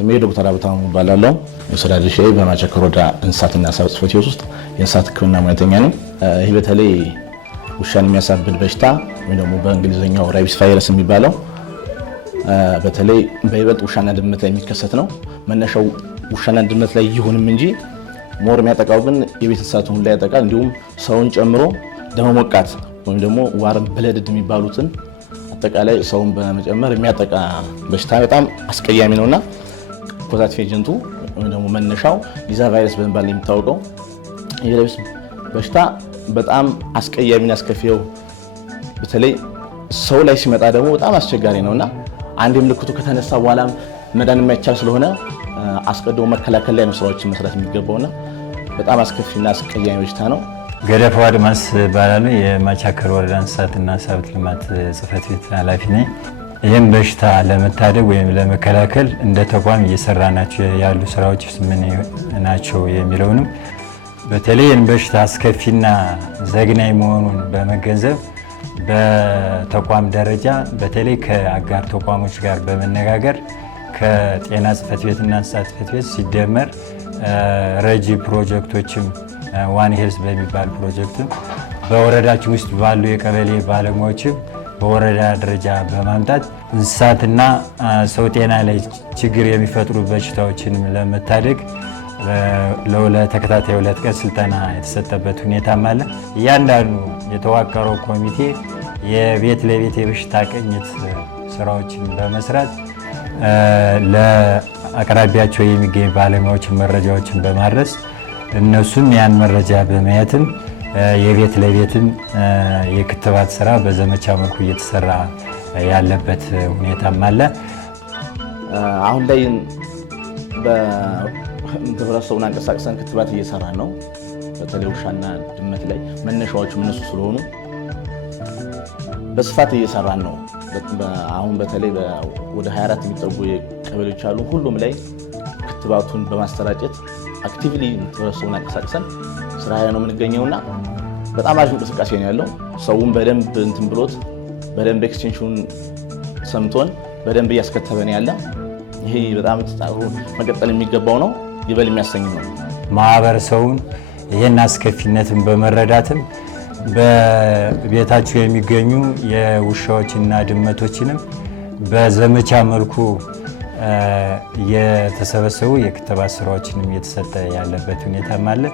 ስሜ ዶክተር አብታሙ እባላለሁ። የስራ ድርሻዬ በማቸከር ወረዳ እንስሳትና ዓሳ ጽሕፈት ቤት ውስጥ የእንስሳት ሕክምና ሙያተኛ ነኝ። ይህ በተለይ ውሻን የሚያሳብድ በሽታ ወይ ደግሞ በእንግሊዝኛው ራቢስ ቫይረስ የሚባለው በተለይ በይበልጥ ውሻና ድመት ላይ የሚከሰት ነው። መነሻው ውሻና ድመት ላይ ይሁንም እንጂ ሞር የሚያጠቃው ግን የቤት እንስሳቱን ላይ ያጠቃል። እንዲሁም ሰውን ጨምሮ ደመ ሞቃት ወይም ደግሞ ዋርም ብለድድ የሚባሉትን አጠቃላይ ሰውን በመጨመር የሚያጠቃ በሽታ በጣም አስቀያሚ ነውና ኮዛቲቭ ኤጀንቱ ወይም ደግሞ መነሻው ሊዛ ቫይረስ በመባል የሚታወቀው ይህ ራቢስ በሽታ በጣም አስቀያሚና አስከፊው በተለይ ሰው ላይ ሲመጣ ደግሞ በጣም አስቸጋሪ ነውና አንድ ምልክቱ ከተነሳ በኋላ መዳን የማይቻል ስለሆነ አስቀድሞ መከላከል ላይ ነው ስራዎችን መስራት የሚገባውና በጣም አስከፊና አስቀያሚ በሽታ ነው። ገደፋው አድማስ እባላለሁ። የማቻከል ወረዳ እንስሳትና ዓሳ ሀብት ልማት ጽሕፈት ቤት ኃላፊ ነኝ። ይህም በሽታ ለመታደግ ወይም ለመከላከል እንደ ተቋም እየሰራ ናቸው ያሉ ስራዎች ምን ናቸው የሚለውንም በተለይ ይህን በሽታ አስከፊና ዘግናኝ መሆኑን በመገንዘብ በተቋም ደረጃ በተለይ ከአጋር ተቋሞች ጋር በመነጋገር ከጤና ጽሕፈት ቤትና እንስሳት ጽሕፈት ቤት ሲደመር ረጂ ፕሮጀክቶችም ዋን ሄልስ በሚባል ፕሮጀክትም በወረዳችን ውስጥ ባሉ የቀበሌ ባለሙያዎችም በወረዳ ደረጃ በማምጣት እንስሳትና ሰው ጤና ላይ ችግር የሚፈጥሩ በሽታዎችንም ለመታደግ ለተከታታይ 2 ቀን ስልጠና የተሰጠበት ሁኔታም አለ። እያንዳንዱ የተዋቀረው ኮሚቴ የቤት ለቤት የበሽታ ቅኝት ስራዎችን በመስራት ለአቅራቢያቸው የሚገኙ ባለሙያዎችን መረጃዎችን በማድረስ እነሱም ያን መረጃ በማየትም የቤት ለቤትም የክትባት ስራ በዘመቻ መልኩ እየተሰራ ያለበት ሁኔታም አለ። አሁን ላይ ህብረተሰቡን አንቀሳቅሰን ክትባት እየሰራን ነው። በተለይ ውሻና ድመት ላይ መነሻዎቹ እነሱ ስለሆኑ በስፋት እየሰራን ነው። አሁን በተለይ ወደ 24 የሚጠጉ ቀበሌዎች አሉ። ሁሉም ላይ ክትባቱን በማሰራጨት አክቲቭሊ ህብረተሰቡን አንቀሳቅሰን ስራ ላይ ነው የምንገኘውና በጣም አሪፍ እንቅስቃሴ ነው ያለው። ሰውም በደንብ እንትን ብሎት በደንብ ኤክስቴንሽኑን ሰምቶን በደንብ እያስከተበን ያለ ይሄ በጣም መቀጠል የሚገባው ነው። ይበል የሚያሰኝ ነው። ማህበረሰቡን ይሄን አስከፊነትን በመረዳትም በቤታቸው የሚገኙ የውሻዎችና ድመቶችንም በዘመቻ መልኩ የተሰበሰቡ የክትባት ስራዎችንም እየተሰጠ ያለበት ሁኔታም አለ።